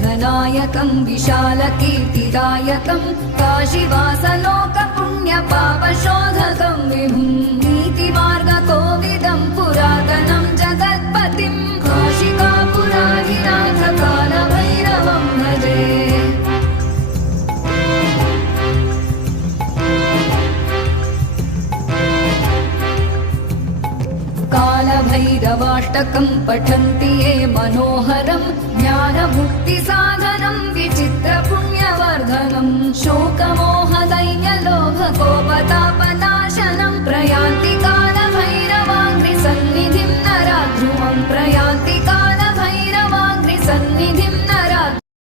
विघ्ननायकं विशालकीर्तिदायकं काशीवासलोकपुण्यपापशोधकं विभुं नीतिमार्गकोविदं पुरातनं जगत्पतिं काशिकापुराधिनाथ कालभैरवं भजे। कालभैरवाष्टकं पठन्ति ये मनोहरं